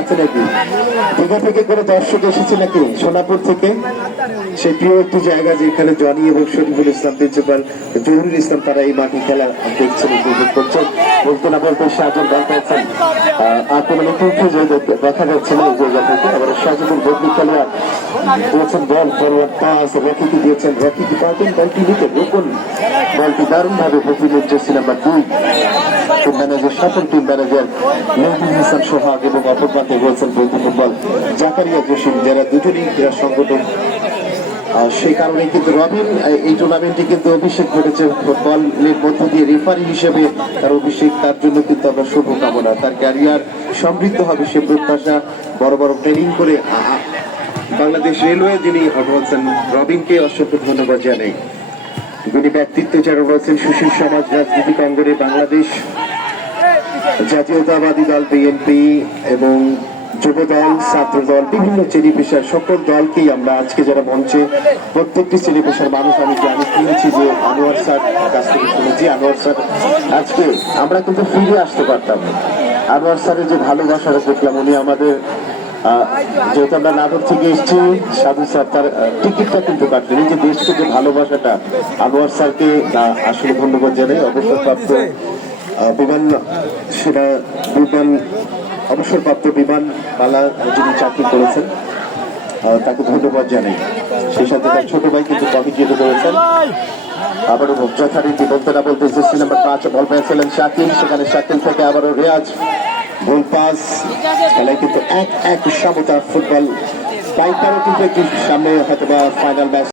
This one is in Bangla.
আছে নাকি দীঘা থেকে কোনো দর্শক এসেছে নাকি সোনাপুর থেকে? সেই প্রিয় একটি জায়গা যেখানে জনি এবং শরীফুল ইসলাম প্রিন্সিপাল জহুরুল ইসলাম তারা এই মাঠে খেলা দেখছেন, উপভোগ করছেন। বলতে না বলতে সাজন বল পেয়েছেন, আক্রমণে দেখা যাচ্ছে না এই জায়গা থেকে। আবার সাজুদুল বদলি খেলোয়াড় দিয়েছেন বল, ফরওয়ার্ড পাস রকিকে দিয়েছেন, রকিকে পাবেন বলটি নিতে রোপণ, বলটি দারুণভাবে প্রতিনিধি জার্সি নাম্বার 2 টিম ম্যানেজার সফল টিম ম্যানেজার মেহবুব হাসান সোহাগ এবং অপর প্রান্তে বলছেন বৈদ্য ফুটবল জাকারিয়া জসিম, যারা দুজনই ক্রীড়া সংগঠন। সেই কারণে কিন্তু রবিন এই টুর্নামেন্টে কিন্তু অভিষেক ঘটেছে ফুটবলের মধ্য দিয়ে রেফারি হিসেবে তার অভিষেক, তার জন্য কিন্তু আমরা শুভকামনা, তার ক্যারিয়ার সমৃদ্ধ হবে সে প্রত্যাশা। বড় বড় ট্রেনিং করে বাংলাদেশ রেলওয়ে যিনি বলছেন রবিনকে অসংখ্য ধন্যবাদ জানাই। গুণী ব্যক্তিত্ব যারা রয়েছেন সুশীল সমাজ রাজনীতিক অঙ্গনে বাংলাদেশ জাতীয়তাবাদী দল বিএনপি এবং যুব দল, ছাত্র দল, বিভিন্ন শ্রেণী পেশার সকল দলকেই আমরা আজকে যারা মঞ্চে প্রত্যেকটি শ্রেণী পেশার মানুষ, আমি শুনেছি যে আনোয়ার স্যার কাছ থেকে শুনেছি, আনোয়ার স্যার আজকে আমরা কিন্তু ফিরে আসতে পারতাম। আনোয়ার স্যারের যে ভালোবাসাটা দেখলাম, উনি আমাদের যেহেতু আমরা নাটক থেকে এসেছি, সাধু স্যার তার টিকিটটা কিন্তু কাটলেন। এই যে দেশকে যে ভালোবাসাটা, আনোয়ার স্যারকে আসলে ধন্যবাদ জানাই। অবসরপ্রাপ্ত বিমান সেনা বিমান অবসরপ্রাপ্ত বিমান বালা যিনি চাকরি করেছেন তাকে ধন্যবাদ জানাই। সেই সাথে তার ছোট ভাই কিন্তু কমিটিতে করেছেন। আবারও যথারীতি বলতে না বলতে জার্সি নাম্বার 5 বল পেয়েছিলেন শাকিল, সেখানে শাকিল থেকে আবারও রেয়াজ গোল পাস। খেলায় কিন্তু 1-1 সমতা ফুটবল পাইকারও কিন্তু একটি সামনে হয়তো বা ফাইনাল ম্যাচ